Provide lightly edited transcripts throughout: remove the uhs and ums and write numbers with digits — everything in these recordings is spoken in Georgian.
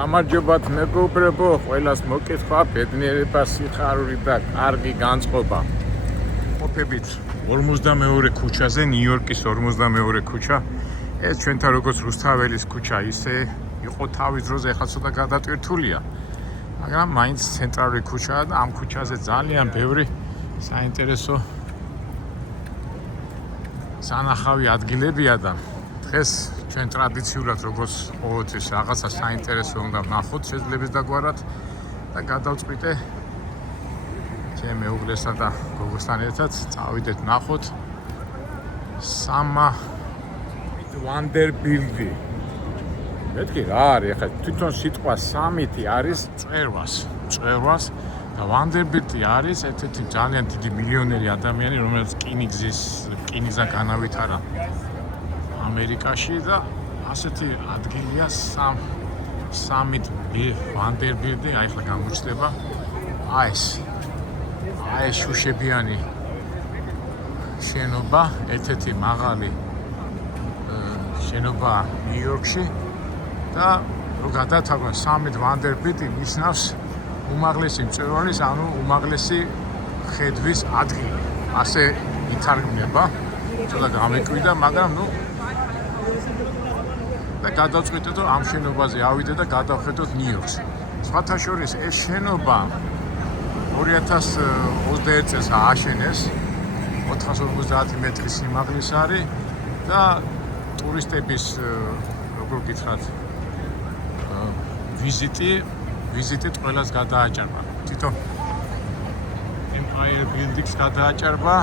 გამარჯობათ მეგობრებო, ყველას მოკითხვა, ბედნიერება, სიხარული და კარგი განწყობა. ყოფებით 42 ქუჩაზე, ნიუ-იორკის 42 ქუჩა. ეს ჩვენთან როგორც რუსთაველის ქუჩა, ისე იყო თავის დროზე, ახლა ცოტა გადატვირთულია. მაგრამ მაინც ცენტრალური ქუჩაა და ამ ქუჩაზე ძალიან ბევრი საინტერესო სანახავი ადგილებია და დღეს ჩვენ ტრადიციულად როგორც ყოველთვის რაღაცა საინტერესო უნდა ვნახოთ შეძლების დაგვარად და გადავწყვიტე ჩემ მეუღლესა და გოგოსთან ერთად წავიდეთ ვნახოთ ვანდერბილდი. მეთქი რა არის ახლა თვითონ სიტყვა სამითი არის წვერვას და ვანდერბილდი არის ერთ-ერთი ძალიან დიდი მილიონერი ადამიანი, რომელიც რკინიგზა განავითარა ამერიკაში და ასეთი ადგილია სამით ვანდერბილდი, აი ახლა გამოჩნდება ეს შუშებიანი შენობა, ერთ-ერთი მაღალი შენობა ნიუ-იორკში და რო გადათავაზოთ სამით ვანდერბილდი ნიშნავს უმაღლესი მწვერვალის, ანუ უმაღლესი ხედვის ადგილი. ასე ითარგმნება. ცოტა გამეკვირდა, მაგრამ და გადავწყვიტეთ, რომ ამ შენობაზე ავიდეთ და გადავხედოთ ნიუ-იორკს. სხვათა შორის ეს შენობა 2021 წელს ააშენეს, 450 მეტრის სიმაღლის არის და ტურისტების როგორ გითხრათ ვიზიტით ყველას გადააჭარბა. თვითონ Empire Buildings გადააჭარბა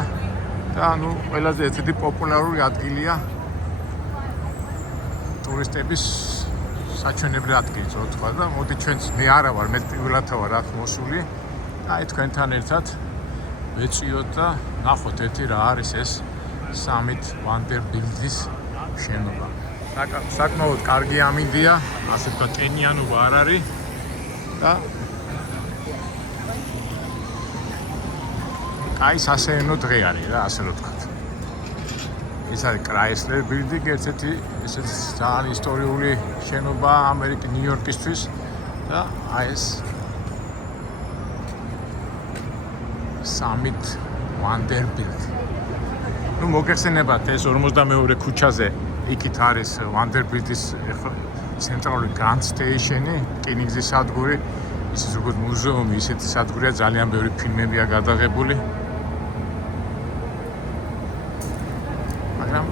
და ყველაზე ერთ-ერთი პოპულარული ადგილია ტურისტების საჩვენებრივი ადგილი, რო თქვა და მოდი ჩვენც მე არა ვარ, მე პირველად ვარ აქ მოსული და აი თქვენთან ერთად ვეწიოთ და ნახოთ ერთი რა არის ეს სამით ვანდერბილდის შენობა. საკმაოდ კარგი ამინდია, ასე თქვა ტენიანობა არ არის და კაი სასეირნო დღე არის რა, ასე რო თქვა. ეს არის კრაისლერ ბილდინგი, ერთ-ერთი ესეც ძალიან ისტორიული შენობა ამერიკის ნიუ-იორკისთვის და ეს სამით ვანდერბილდი. მოგეხსენებათ ეს 42 ქუჩაზე იქით არის ვანდერბილდის ცენტრალური გრანდ სტეიშენი, რკინიგზის სადგური, ისიც როგორც მუზეუმი, ისეთი სადგურია, ძალიან ბევრი ფილმებია გადაღებული.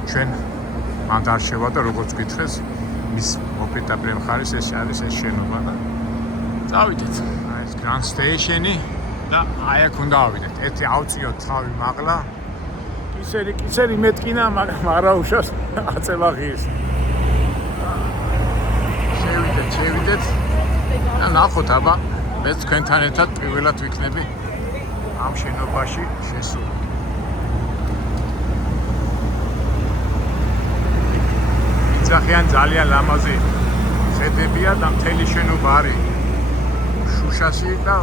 ჩვენ მანდ არ შევა და როგორც გითხრეს, მის მოპირდაპირე მხარეს ეს არის ეს შენობა და წავიდეთ. ეს გრანდ სტეიშენი და აი აქ უნდა ავიდეთ. ერთი ავწიოთ თავი მაღლა. კისერი მეტკინა, მაგრამ არა უშავს აწევა ღირს. შევიდეთ და ნახოთ, აბა მეც თქვენთან ერთად პირველად ვიქნები ამ შენობაში შესული. ძახიან ძალიან ლამაზი ხედებია და მთელი შენობა არის შუშაში და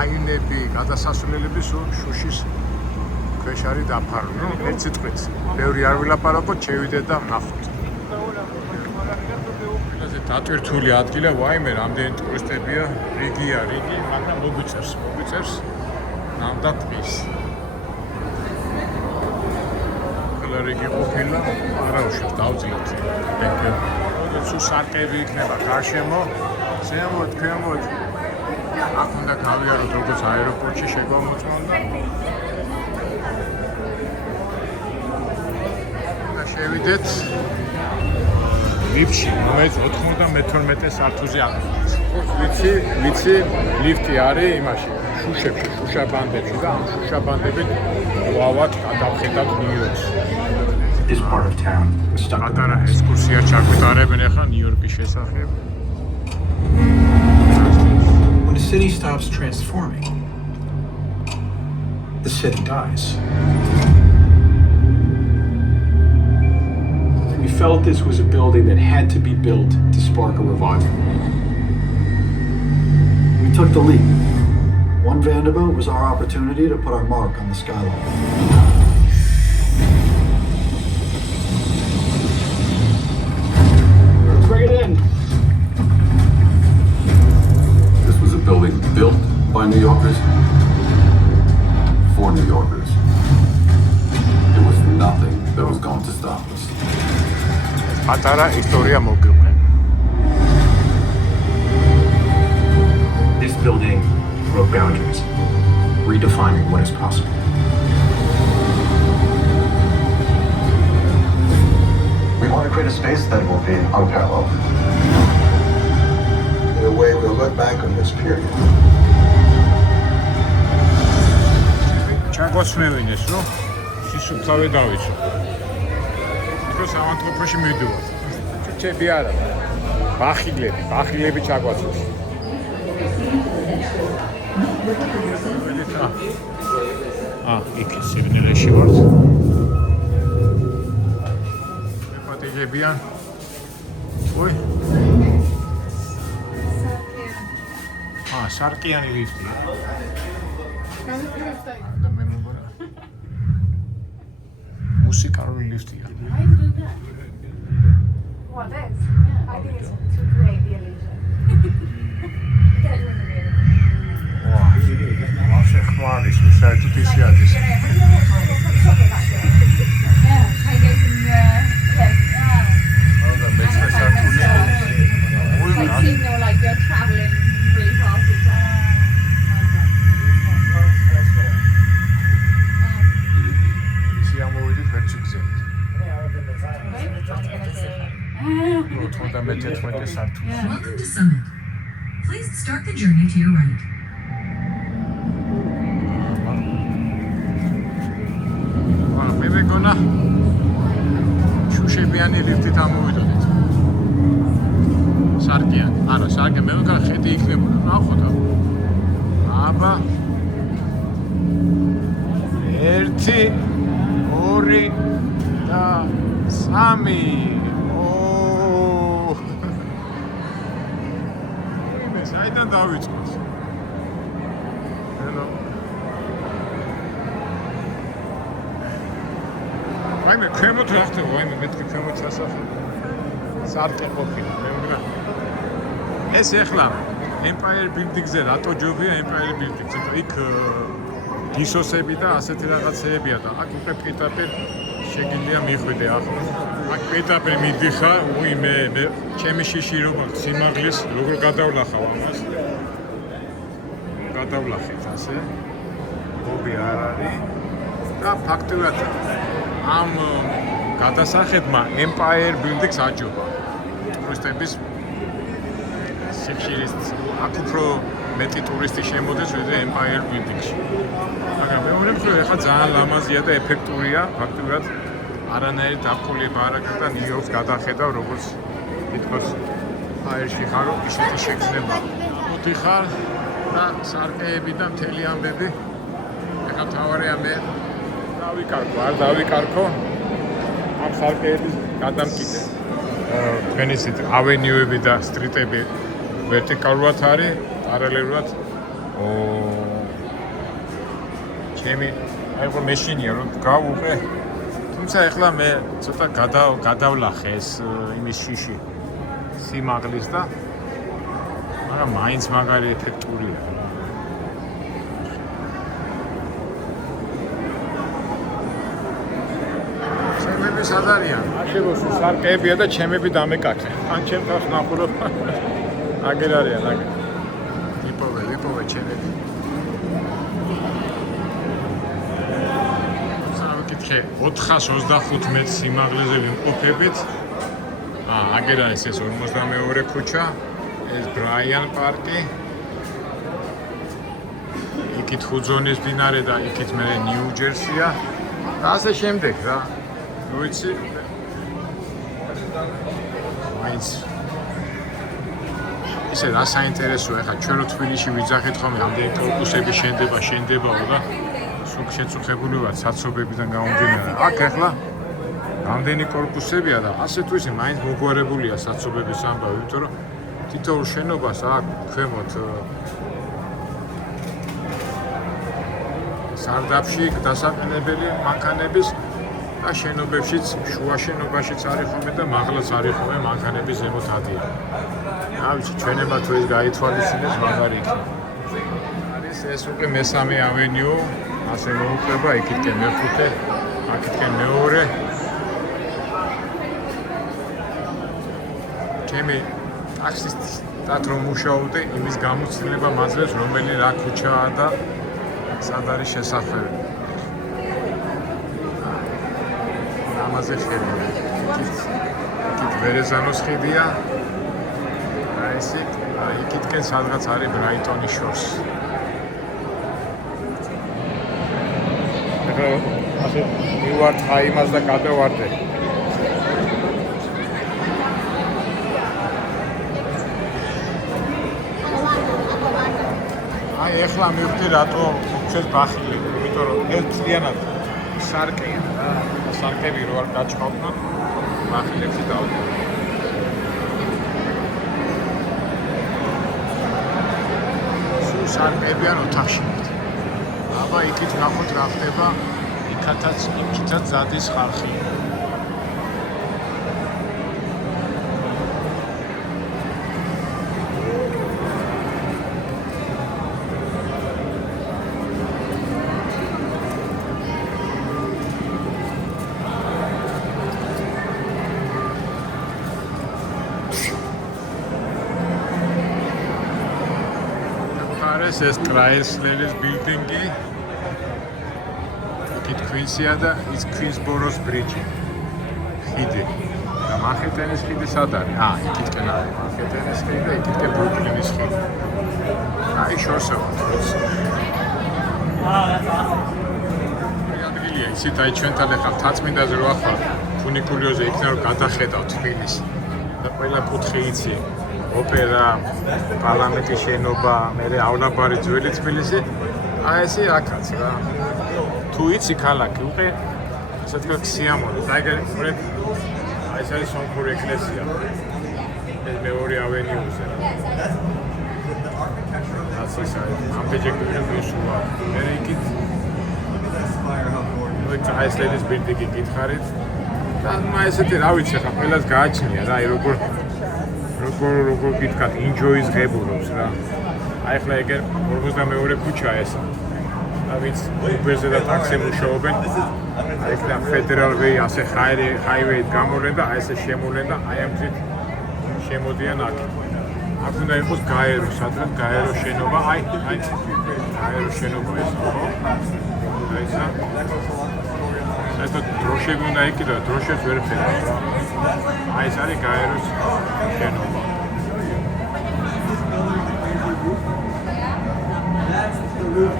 აინები, გადასასვლელები სულ შუშის ქვეშ არის დაფარული. ერთ სიტყვით, ბევრი არ ვილაპარაკოთ, შევიდეთ და ვნახოთ. ყველაზე დატვირთული ადგილია, ვაიმე, რამდენი ტურისტებია, რიგი, მაგრამ მოგვიწერს ნამდვილად ის. რიგი ყოფილა, არა უშავს დავძლიოთ. თუ სარკები იქნება გარშემო, ზემოთ, ქვემოთ, აქ უნდა გავიაროთ, როგორც აეროპორტში შეგვამოწმონდა. და შევიდეთ ლიფტში, რომელიც 92 სართულზე აღწევს. ვიცი, ლიფტი არის იმაში, შუშებში, შუშაბანდებში და ამ შუშაბანდებით ვავად გადავხედავთ ნიუ-იორკს. This part of town was stuck to the პატარა ექსკურსია ჩაგვიტარებენ ახლა ნიუ-იორკის შესახებ. When a city stops transforming, the city dies. We felt this was a building that had to be built to spark a revival. We took the leap. One Vanderbilt was our opportunity to put our mark on the skyline. Let's bring it in. by New Yorkers for New Yorkers. There was nothing that was going to stop us. პატარა ისტორია მოგიყვნენ. This building broke boundaries, redefining what is possible. We want to create a space that will be unparalleled. In a way, we'll look back on this period. ჩაგვაცნევინეს, რომ სისუფთავე დავიცვა. რო სამართლობაში მივდივართ. ჩუჩები არა. ბახილები ჩაგვაცნეს. იქ სიგნალში ვართ. მეპატილებიან. ой. სარკიანი ლიფტია. და მე მგონა. მუსიკალური ლიფტია. What is? I think it's to create the illusion. Get you in the mirror. ვაშე ხმარის, საერთოდ ისე არის. Yeah, I guess in the yes. და მეცხრე სართული. Like seem though like you're traveling really fast. ისე ამოვიდით ვერცი გზით. სართული. Welcome to Summit. Please start the journey to your right. მე მეგონა შუშებიანი ლიფტით ამოვიდოდით. სარკიანი. არა, სარკიანი. მე მგონა ხედი იქნებოდა. ნახოთ. აბა 1 2 და 3 საიდან დავიწყოთ? ჰელო. ვაიმე, ქვემოთ რა ხდება? ვაიმე, მეთქი ქვემოთ სასახლე. სარკე ყოფილა, მე მგონა. ეს ეხლა Empire Building-ზე რატო ჯობია Empire Building-ზე? იქ გისოსები და ასეთი რაღაცეებია და აქ უკვე პირდაპირ შეგიძლია მიხვიდე ახლა. აქ პირდაპირ მიდიხარ, მე ჩემი შიში როგორ სიმაღლის, როგორ გადავლახავ ამას. გადავლახეთ ასე. გობი არ არის. და ფაქტურად ამ გადასახედმა Empire Building-ს აჯობა. ტურისტების სიხშირის აქ უფრო მეტი ტურისტი შემოდის ვიდრე Empire Building-ში. მაგრამ მეორე მხრივ ეხლა ძალიან ლამაზია და ეფექტურია, ფაქტურად არანაირი დაყოლება არ აქვს და ნიუ-იორკს გადახედავ, როგორც თითქოს აერში ხარ, ისეთი შეგრძნება. მოდიხარ და სარკეები და მთელი ამბები. ეხლა თავარია მე დავიკარგო, არ დავიკარგო ამ სარკეების გადამკიდე. თქვენი ისეთ ავენიუები და სტრიტები ვერტიკალურად არის, პარალელურად ჩემი აი ხო მეშინია რომ გავუყე. თუმცა ეხლა მე ცოტა გადავლახე ეს იმის შიში სიმაღლის და მაგრამ მაინც მაგარი ეფექტურია. ჩემები სად არიან? აშენოს სარკეებია და ჩემები დამეკაკე. ან ჩემ თავს ნახულობ. აგერ არიან, აგერ. იპოვე ჩემები. სამკითხე 425 მეტრ სიმაღლეზე ვიმყოფებით. აგერ არის ეს 52 ქუჩა, ეს ბრაიან პარკი. იქით ხუძონის მდინარე და იქით მე ნიუ ჯერსია. და ასე შემდეგ რა. ვიცი. მაინც ისე რა საინტერესოა ხა ჩვენ რო თბილისში ვიძახით ხოლმე ამდენი კორპუსები შენდებაო და სულ შეწუხებული ვარ საცობებიდან გამომდინარე. აქ ახლა ამდენი კორპუსებია და ასე თუ ისე მაინც მოგვარებულია საცობების ამბავი, იმიტომ რომ თითოეულ შენობას აქ ქვემოთ სარდაფში დასაყენებელი მანქანების და შენობებშიც შუა შენობაშიც არის ხოლმე და მაღლაც არის ხოლმე მანქანების ზემოთ ადია. რა ვიცი, ჩვენება თუ ეს გაითვალისწინებს მაგარი იქნება. ეს უკვე მესამე ავენიუ, ასე მოუყვება, იქითკენ მეხუთე, აქეთკენ მეორე. ჩემი ტაქსისტის დათ რომ მუშაობდი, იმის გამოცდილება მაძლევს, რომელი რა ქუჩაა და სად არის შესახვევი. ამაზე შეიძლება. იქით ვერეზანოს ხიდია. ესე იქითკენ სადღაც არის ბრაიტონის შორს. ეხლა ასე მივარ აიმას და გადავარდე. აი ეხლა მივხვდი რატო ჩვენს ბახილი, იმიტომ რომ ერთლიანად სარკეა რა. სარკები რო არ გაჩხავდნენ, ბახილებში დავდო. სარკებიან ოთახში. აბა იქით ნახოთ რა ხდება, იქითაც ზადის ხალხი. ეს კრაისლერის ბილდინგი იქით ქვინსია და ის ქვინსბოროს ბრიჯი ხიდი და მანჰეტენის ხიდი სად არის? იქითკენ არის მანჰეტენის ხიდი და იქითკენ ბრუკლინის ხიდი. აი შორსა ვართ. ადგილია იცით, აი ჩვენთან ახლა თაწმინდაზე რო ახვალ ფუნიკულიოზე იქნება რომ გადახედავთ თბილისი და ყველა კუთხე იცი. ოპერა, პარლამენტის შენობა, მერე ავნაბარი ძველი თბილისი, აი ესე აქაც რა. თუ იცი ქალაქი, უკვე ასე თქვა სიამოვნო. დაიგეთ, აი ეს არის სომხური ეკლესია. ეს მეორე ავენიუზე. ასე ის არის. ამბეჯექები ვისულა. მერე იქით ნუ კრაისლერის ბილდინგი გითხარით. და ნუ ესეთი რა ვიცი ხა, ყველას გააჩნია რა, აი როგორ გითხრათ, ინჯოის ღებულობს რა. აი ახლა ეგერ 42 ქუჩაა ესა. და ვინც უბერზე და ტაქსზე მუშაობენ, აი ახლა ფედერალ ვეი ასე ჰაივეით გამოვლენ და აი ესე შემოვლენ და აი ამ გზით შემოდიან აქ. აქ უნდა იყოს გაერო, სადღაც გაერო შენობა, აი გაერო შენობა ეს ხო? აი ესა. ეს დროშები უნდა ეკიდო, დროშებს ვერ ხედავ რა. აი ეს არის გაეროს შენობა.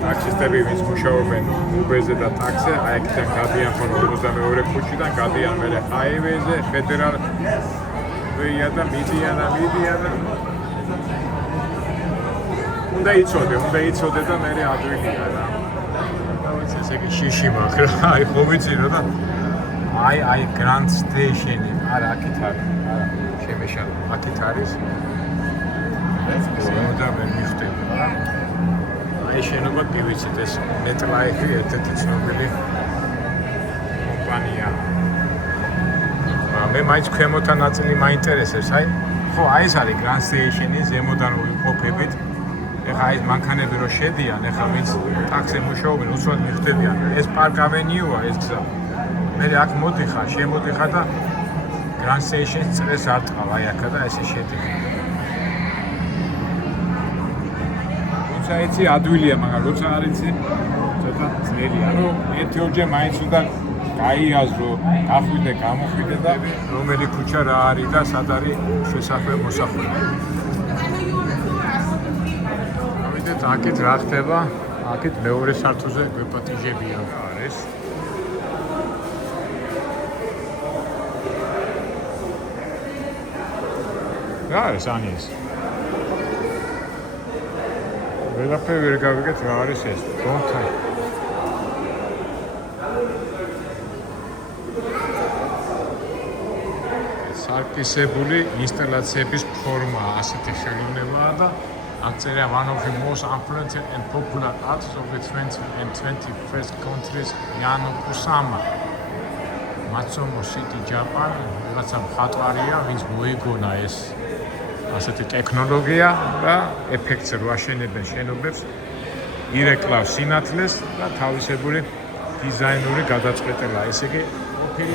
ტაქსისტები ვინც მუშაობენ უბერზე და ტაქსზე, აი აქედან გადიან ხოლმე 42 ქუჩიდან, გადიან მერე ჰაივეიზე, ფედერალ ვეია და მიდიან და უნდა იცოდე და მერე ადვილია რა. ესე იგი შიში მაქვს რა, აი ხო ვიცი რა და აი გრანდ სტეიშენი, არა აქეთ არის, არა შემეშალა, აქეთ არის. და მე მიხდები რა. აი შენობა კი ვიცით, ეს მეტლაიფი ერთ-ერთი ცნობილი კომპანია. მე მაინც ქვემოთა ნაწილი მაინტერესებს, აი ხო აი ეს არის გრანდ სტეიშენი ზემოდან ვიყოფებით. ეხლა ეს მანქანები რო შედიან, ეხლა ვინც ტაქსზე მუშაობენ, უცბად მიხდებიან, ეს პარკ ავენიუა ეს გზა. მე აქ მოდიხარ, შემოდიხარ და გრანდ სტეიშენს წრეს არ ტყავ, აი აქა და ესე შედიხარ. როცა იცი ადვილია, მაგრამ როცა არ იცი, ცოტა ძნელია. ანუ ერთ-ორჯერ მაინც უნდა გაიაზრო, გახვიდე, გამოხვიდე და რომელი ქუჩა რა არის და სად არის შესახვევი მოსახვევი. აქეთ რა ხდება? აქეთ მეორე სართულზე გვეპატიჟებია არის. რა არის ანის? ვერაფერი ვერ გავიგეთ რა არის ეს. გონთა. სარკისებული ინსტალაციების ფორმა, ასეთი ხელოვნებაა და Acceria, one of the most influential and popular artists of the 20th and 21st countries, Yano Kusama. Matsumo City, Japan, რაღაცა მხატვარია, ვინც მოიგონა ეს ასეთი ტექნოლოგია და ეფექტს რო აშენებენ შენობებს ირეკლავს სინათლეს და თავისებური დიზაინური გადაწყვეტილა. ესე იგი, ყოფილი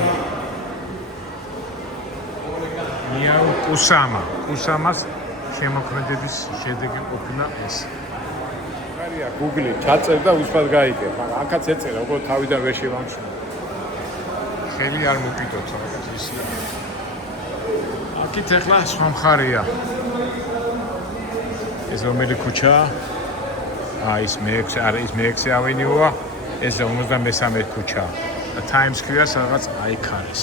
ნიაუ კუსამას შემოქმედების შედეგი ყოფილა ეს. არია Google-ი ჩაწერ და უსვად გაიგებ, მაგრამ აქაც ეწერა, უბრალოდ თავიდან ვერ შევამჩნევ. ხელი არ მოკიდოთ რაღაც ისე. აქეთ ახლა სხვა მხარეა. ეს რომელი ქუჩაა? ის მე-6 ავენიუა, ეს 53 ქუჩა. და Times Square-ს რაღაც აიქ არის.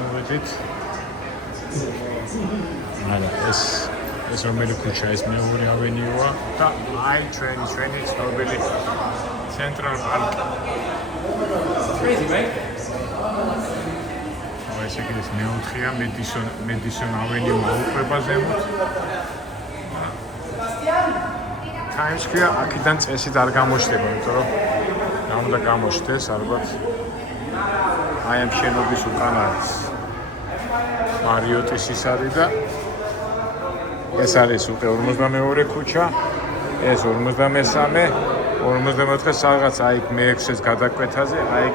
მოვედით. არა, ეს რომელი ქუჩა, ეს მე-2 ავენიუა და აი ჩვენი ცნობილი Central Park. ეს იგი მე-4-ია, Madison Avenue აუყვება ზემოთ. Times Square აქედან წესით არ გამოჩნდება, იმიტომ რომ რა უნდა გამოჩნდეს, ალბათ აი ამ შენობის უკან არის მარიოტის ის არის და ეს არის უკვე 42 ქუჩა, ეს 53, 54 რაღაც აი მე-6-ს გადაკვეთაზე, აი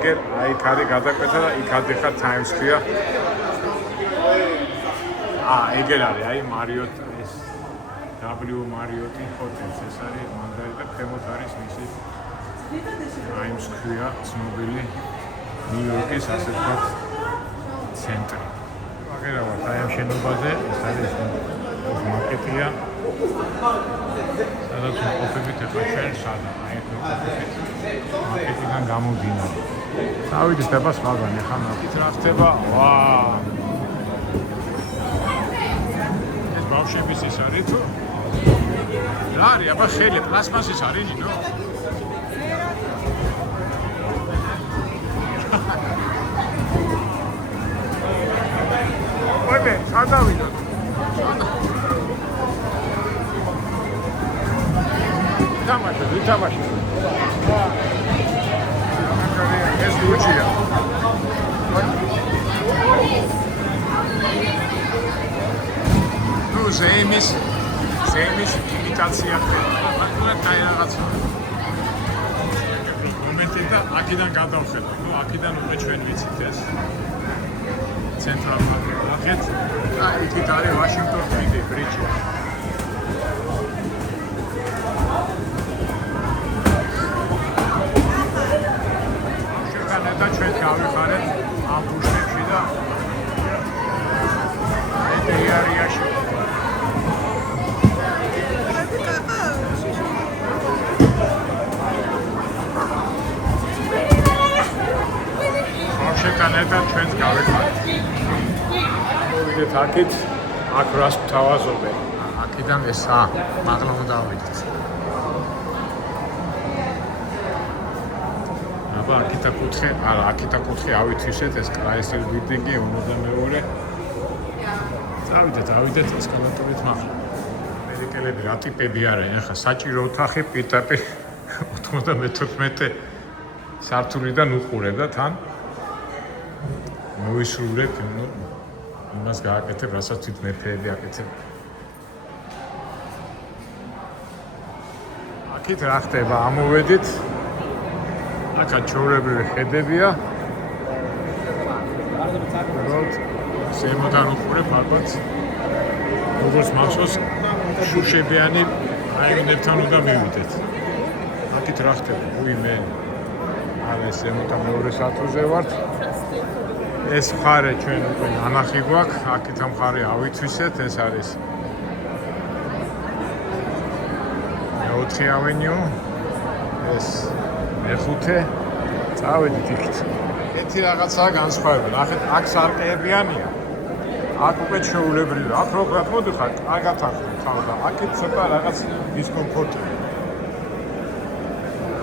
არის გადაკვეთა და იქ ადიხარ Times Square. ეგერ არის, აი მარიოტ ეს W Marriott Hotels, ეს არის მანდარი და ქვემოთ არის მისი Times Square, ცნობილი ნიუ-იორკის ასე ვთქვათ ცენტრი. ვაგერავთ აი ამ შენობაზე, ეს არის მარკეტია. სადაც ყოფებით ახლა ჩვენ სადა, აი ეს მარკეტიდან გამომდინარე. წავიდეთ ხდება სხვაგან, ახლა მაგით რა ხდება? ეს ბავშვების ის არის თუ? რა არის, აბა ხელი პლასმასის არის ნინო? ვაიმე, სადავიდოთ. ვიტამაშე. ეს ლუჩია. ნუ ზეიმის იმიტაცია ხდება. მაგრამ აი რაღაცა. მომენტი და აქედან გადავხედავ. ნუ აქედან უკვე ჩვენ ვიცით ეს. Central Park. აქეთ იქით არის Washington Bridge. და ჩვენ გავიხარეთ ამ ბუშებში და ეტეარიაში. ბავშვებთან ერთად ჩვენს გავიხარეთ. მოვიდეთ აქეთ, აქ რას გვთავაზობენ. აქედან ესაა, მაღლა უნდა ავიდეთ. აქეთა კუთხე ავითვისეთ, ეს Chrysler Building-ი 52. წავიდეთ ესკალატორით მაღლა. ამერიკელები რა ტიპები არიან, ახლა საჭირო ოთახი პირდაპირ 94 სართულიდან უყურებ და თან მოვისრულებ, იმას გააკეთებ, რასაც თვით მეფეები აკეთებ. აქეთ რა ხდება, ამოვედით. აქა ჩაურებრივი ხედებია. ზემოდან უყურებ ალბათ. როგორც მახსოვს, შუშებიანი რაიონებთან უნდა მივიდეთ. აქეთ რა ხდება? მე არა ეს ზემოდან მეორე სართულზე ვართ. ეს მხარე ჩვენ უკვე ნანახი გვაქვს. აქეთ ამ მხარე ავითვისეთ, ეს არის 4 ავენიუ. ეს მე-5. წავედით იქით. ერთი რაღაცაა განსხვავებული. აქ სარკეებიანია. აქ უკვე ჩვეულებრივია. აქ როგორ მოდიხარ, კარგად ახლა და აქეთ ცოტა რაღაც დისკომფორტია.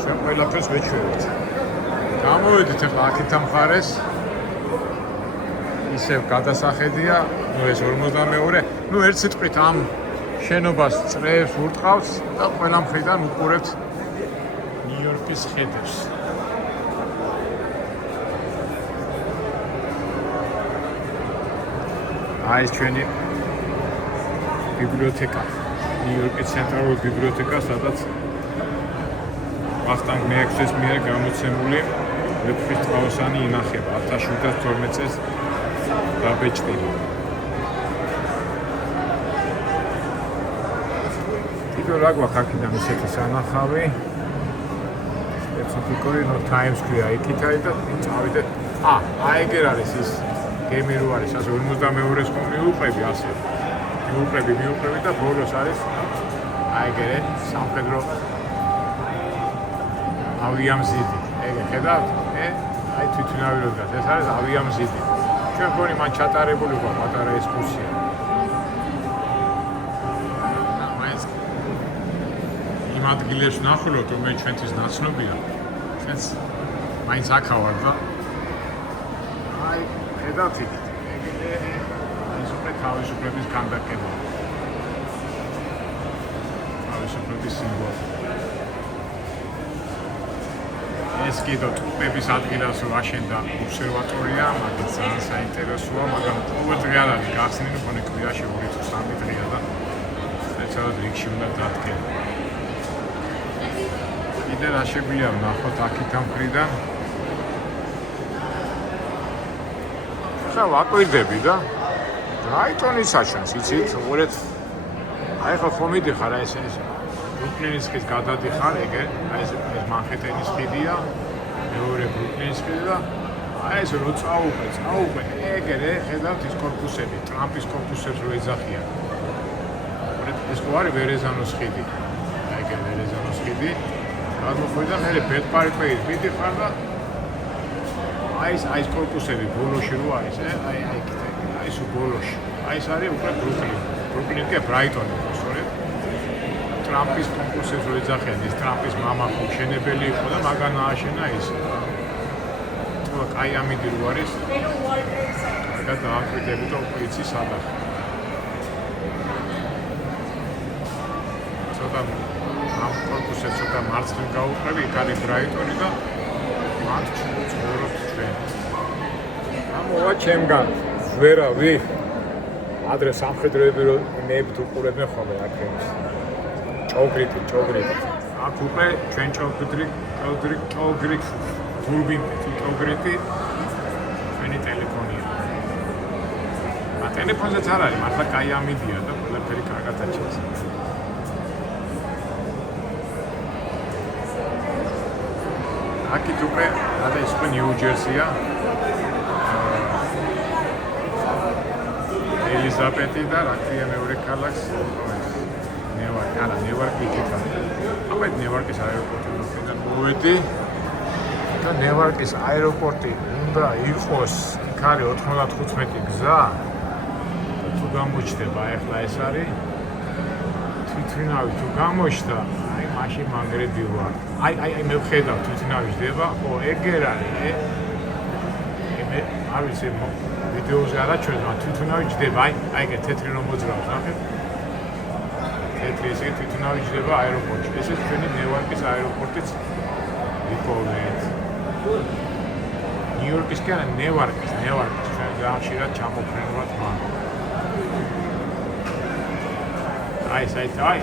ჩვენ ყველაფერს ვეჩვევით. გამოვედით ახლა აქეთ ამ მხარეს. ისევ გადასახედია, ეს 52. ერთ სიტყვით ამ შენობას წრეებს ურტყავს და ყველა მხრიდან უყურებთ ნიუ-იორკის ხედებს. აი ეს ჩვენი ბიბლიოთეკა, ნიუ-იორკის ცენტრალური ბიბლიოთეკა, სადაც ვახტანგ მეექვსეს მიერ გამოცემული ვეფხვის ტყავოსანი ინახება 1712 წელს დაბეჭდილი. კიდევ რა გვაქვს აქედან ისეთი სანახავი სპეციფიკური Times Square იქითაა და წავიდეთ. აი ეგერ არის ის გემი რო არის ასე 52-ს ხომ მიუყვები ასე. მიუყვები და ბოლოს არის აი ეგრე სამხედრო ავიამზიდი. ეგ ხედავთ? აი თვითნავი რო დგას. ეს არის ავიამზიდი. ჩვენ გონი მან ჩატარებული ყო პატარა ექსკურსია. იმ ადგილებს ვნახულობთ, რომელიც ჩვენთვის ნაცნობია. ჩვენც მაინც აქავარ და აი ხედავთ იქ. ეს უკვე თავისუფლების კანდაკება. თავისუფლების სიმბოლო. ეს კიდო ტუპების ადგილას რო აშენდა ობსერვატორია, მაგაც ძალიან საინტერესოა, მაგრამ ყოველდღე არ არის გახსნილი, მგონი კვირაში 2 თუ 3 დღეა და სპეციალურად რიგში უნდა დადგენ. კიდე რა შეგვიძლია ვნახოთ აქეთ ამ მხრიდან. ხა ვაკვირდები და ბრაიტონის აჩვენს, იცით, უყურეთ. აი ხო ხომ მიდიხარ აი ეს ბრუკლინის ხის გადადიხარ, ეგე, აი ეს მანჰეტენის ხიდია, მეორე ბრუკლინის ხიდი და აი ეს რო წაუყვე, ეგერე, ხედავთ ის კორპუსები, ტრამპის კორპუსებს რო ეძახიან. ეს ხო არის ვერეზანოს ხიდი. აი ეგ ვერეზანოს ხიდი. გადმოხვიდა მე ბედპარიკვეის მიდიხარ და აი ეს კორპუსები ბოლოში რო არის, აი ეს ბოლოში. აი ეს არის უკვე ბრუკლინი კი ბრაიტონი სწორედ. ტრამპის კონკურსებს რო ეძახიან, ის ტრამპის მამა ხო მშენებელი იყო და მაგან ააშენა ის. თუ კაი ამინდი რო არის. კარგად დააკვირდები და უკვე იცი სადაა. ცოტა ამ კონკურსებს ცოტა მარცხნივ გავუყრები, იქ არის ბრაიტონი და მათ ცხოვრობთ ჩვენ. ამოვა ჩემგან, ვერავი. ადრე სამხედროები რო ნებთ უყურებენ ხოლმე აქემს. ჭოგრიტი. აქ უკვე ჩვენ ჭოგრიტი, გურბინი, ჭოგრიტი ჩვენი ტელეფონია. ტელეფონზეც არ არის, მართლა კაი ამიდია და ყველაფერი კარგად აჩენს. აქეთ უკვე და ის უკვე ნიუ-ჯერსია. ელიზაბეტი და რა ქვია მეორე ქალაქს ნევარკი იქა. აბა ნევარკის აეროპორტი მოვიდა მოვედი და ნევარკის აეროპორტი უნდა იყოს იქ არის 95 გზა. თუ გამოჩნდება ახლა ეს არის თვითნავი თუ გამოჩნდა აი მაშინ მაგრები ვარ. აი მე ვხედავ თვითნავი ჯდება, ხო ეგერ არის. მე არ ვიცი ვიდეოზე არაჩვენს, მაგრამ თვითნავი ჯდება, აი ეგ თეთრი რომ მოძრაობს, ნახეთ. თეთრი ესე თვითნავი ჯდება აეროპორტში. ესე ჩვენი ნევარკის აეროპორტიც ვიპოვეთ. ნიუ-იორკის კი არა, ნევარკის ჩვენ ძალიან ხშირად ჩამოფრენულად ვარ. აი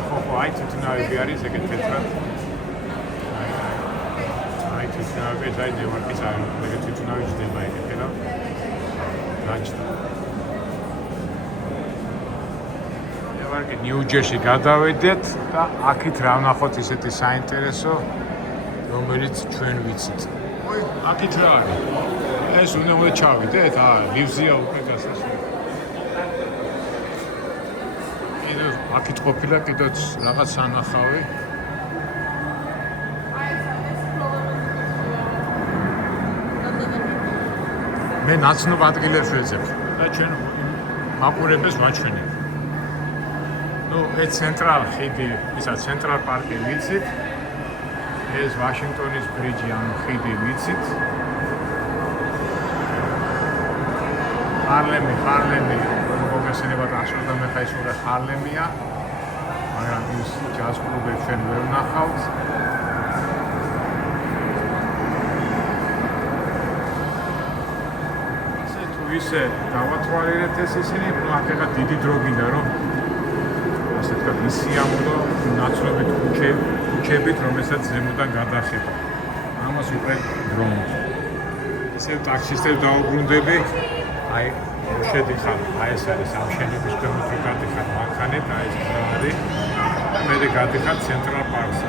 ხო აი თვითნავები არის ეგ თეთრად. აი თვითნავები ეს აი ნევარკის აეროპორტი, ეგ თვითნავი ჯდება ეგ და გაჩნდა. ნევარკი ნიუ-ჯერსი გადავედეთ და აქეთ რა ვნახოთ ისეთი საინტერესო, რომელიც ჩვენ ვიცით. ой, აქეთ რა არის? ეს უნდა ჩავიდეთ, ლივზია უკვე გასასვლელი. აქეთ ყოფილა კიდეც რაღაც სანახავი. მე ნაცნობ ადგილებს ვეძებ და ჩვენ მაყურებელს ვაჩვენებ. ეს ცენტრალ ხიდი, ისა ცენტრალ პარკი ვიცით. ეს ვაშინგტონის ბრიჯი, ანუ ხიდი ვიცით. ჰარლემი მოგესალმება და 125 სურა ჰარლემია. მაგრამ ის ჯაზ კლუბებს ჩვენ ვერ ვნახავთ. ისე დავათვალიერეთ ეს ისინი, ახლა დიდი დრო გინდა რომ ასე თქვა ისიამოვნო ნაცნობი ქუჩებით, რომელსაც ზემოდან გადახება. ამას უყურებ დრონი. ისევ ტაქსისტებს დაუბრუნდები, აი შედიხარ, აი ეს არის ამ შენობის ქვემოთ რო გადიხარ მანქანით, აი ეს არის. მე გადიხარ ცენტრალ პარკზე.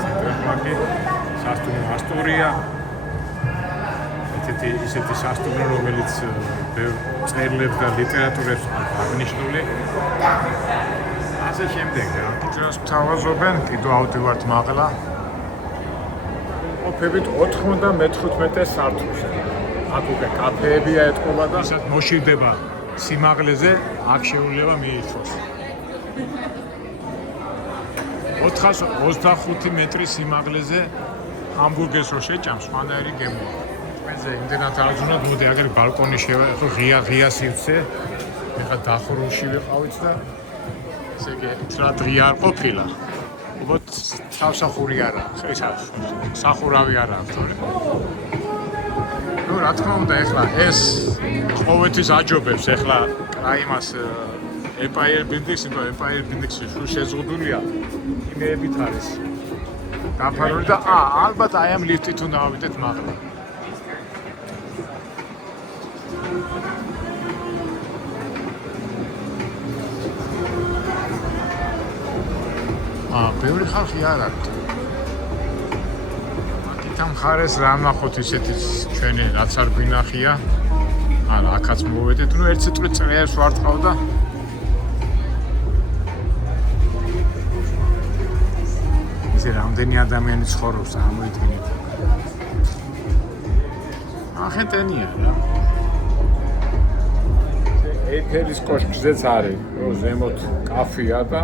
ცენტრალ პარკი სასტუმრო ასტორია. ისეთი სასტუმრო, რომელიც წერილებს და ლიტერატურებს აღნიშნული. ასე შემდეგ, კიდევაც თავაზობენ, კიდევ ავდივართ მაღლა. ყოფებით 95 სართულზე. აქ უკვე კაფეებია ეთყობა და სადაც მოშივდება სიმაღლეზე, აქ შეუძლება მიირთვას. 425 მეტრის სიმაღლეზე ჰამბურგერს რო შეჭამს, სხვანაირი გემოა. ჩვენზე იმდენად აღძუნოთ, მოდი აგერ ბალკონი შევეხო, ღია სივრცე. ეხლა დახურულში ვიყავით და ესე იგი რა დღია არ ყოფილა. უბრალოდ სამსახური არა, ისა სახურავი არა აქვს, თორე. ნუ რა თქმა უნდა, ეხლა ეს ყოველთვის აჯობებს, ეხლა კრაიმას Empire Buildings, Empire Buildings-ში სულ შეზღუდულია. იმეებით არის დაფარული და ალბათ აი ამ ლიფტით უნდა ავიდეთ მაღლა. ბევრი ხალხი არ არის. მაგითამ ხარეს რა ნახოთ ისეთი ჩვენი რაც არ გვინახია. არა, აქაც მოვედით, ნუ ერთ წუთი წრეებს ვარტყავ და ისე რამდენი ადამიანი ცხოვრობს, ამოიდგინეთ. ახეთენია რა. ეიფელის კოშკზეც არის, რომ ზემოთ კაფეა და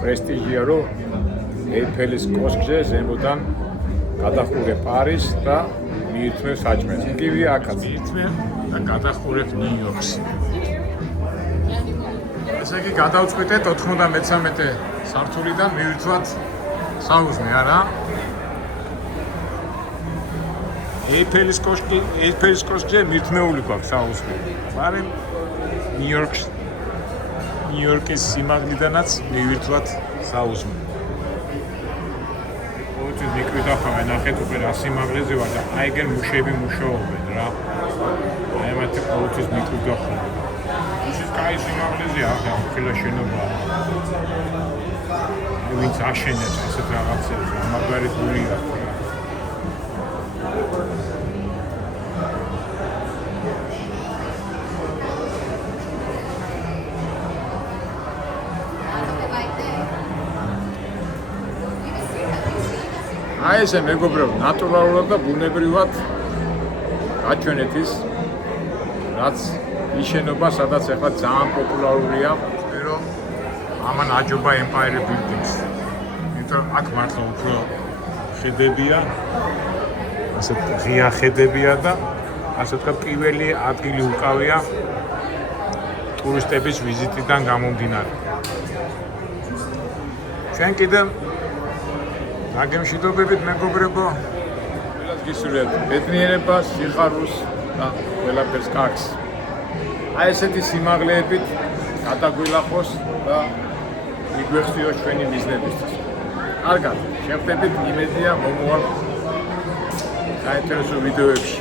პრესტიჟია, რომ ეიფელის კოშკზე ზემოდან გადახურებ პარიზს და მიირთმევ საჭმელს. იგივე აქაც მიირთმევ და გადახურებ ნიუ-იორკს. ესე იგი გადავწყვიტეთ 93 სართულიდან მივირთვათ საუზმე, არა? ეიფელის კოშკზე მირთმეული გვაქვს საუზმე. მაგრამ ნიუ-იორკის სიმაღლიდანაც მივირთვათ საუზმე. ყოველთვის მიკვიდავ ნახეთ უკვე რა სიმაღლეზე ვარ და აიგენ მუშები მუშაობენ რა. აი ამათი ყოველთვის მიკვიდავ. ის კაი სიმაღლეზეა, ახლა შენობა. ვინც აშენებს ასეთ რაღაცებს, მაგარი გულია. აი ესე მეგობრებო, ნატურალურად და ბუნებრივად გაჩვენეთ ის, რაც ის შენობა, სადაც ახლა ძალიან პოპულარულია, რომ ამან აჯობა Empire Buildings. იმიტომ აქ მართლა უფრო ხედებია, ასე ღია ხედებია და ასე თქვა პირველი ადგილი უკავია ტურისტების ვიზიტიდან გამომდინარე. ჩვენ კიდევ აგემშვიდობებით მეგობრებო, ყველას გისურვებთ ბედნიერებას, სიხარულს და ყველაფერს კარგს. აი ესეთი სიმაღლეებით გადაგვილახოს და მიგვეხსნიოს ჩვენი მიზნებისთვის. კარგად, შევხვდებით იმედია მომავალ საინტერესო ვიდეოებში.